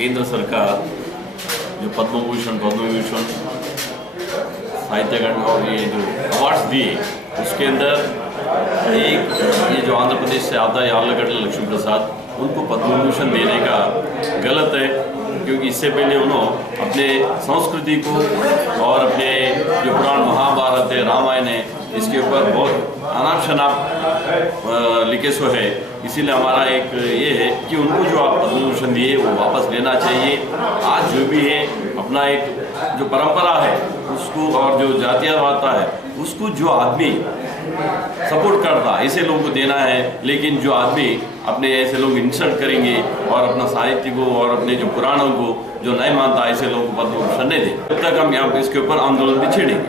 केंद्र सरकार जो पद्म भूषण साहित्य अकादमी और ये जो अवार्ड्स दिए उसके अंदर एक ये जो आंध्र प्रदेश से आता है यार्लगड्ड लक्ष्मी प्रसाद, उनको पद्म भूषण देने का गलत है, क्योंकि इससे पहले उन्होंने अपने संस्कृति को और अपने जो पुराण महाभारत है, रामायण है, इसके ऊपर बहुत अनाप शनाप लिखे सो है। इसीलिए हमारा एक ये है कि उनको जो आप पद्म भूषण दिए वो वापस लेना चाहिए। आज जो भी है अपना एक जो परंपरा है उसको और जो जातीयवादता है उसको जो आदमी सपोर्ट करता है ऐसे लोगों को देना है, लेकिन जो आदमी अपने ऐसे लोग इंसल्ट करेंगे और अपना साहित्य को और अपने जो पुराणों को जो नहीं मानता ऐसे लोगों को पद्म भूषण नहीं दे, तब तक हम यहाँ इसके ऊपर आंदोलन भी छेड़ेंगे।